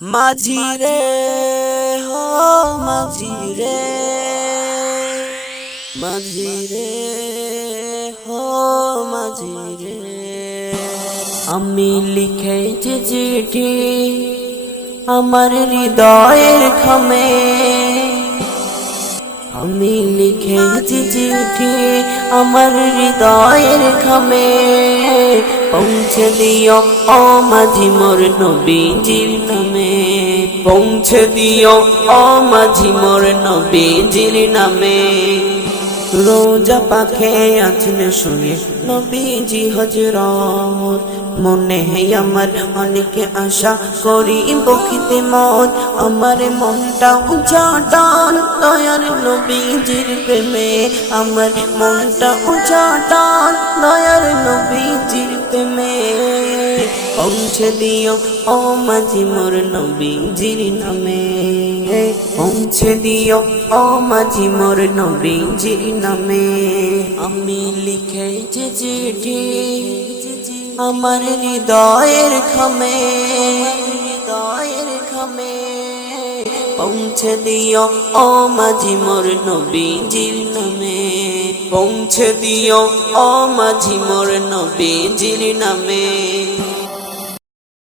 माझी रे हो माझी रे माझी रे हो माझी रे আমি লিখেছি চিঠি আমার হৃদয়ের খামে আমি লিখেছি চিঠি আমার হৃদয়ের খামে পৌঁছে দিও ও মাঝি মোর নবীজির নামে পৌঁছে দিও ও মাঝি মোর নবীজির নামে রোজা পাখে আছেন শুনে নবীজি হযরত মনে আমার অনেক আশা করি বখিতে মত আমার মনটা উচাটন দয়ার নবীজির প্রেমে আমার মনটা উচাটন দয়ার নবীজির প্রেমে পৌঁছে দিও ও মাঝি মোর নবীজির নামে পৌঁছে দিও ও মাঝি মোর নবীজির নামে আমি লিখেছি চিঠি আমার হৃদয়ের খামে পৌঁছে দিও ও মাঝি মোর নবীজির নামে পৌঁছে দিও ও মাঝি মোর নবীজির নামে।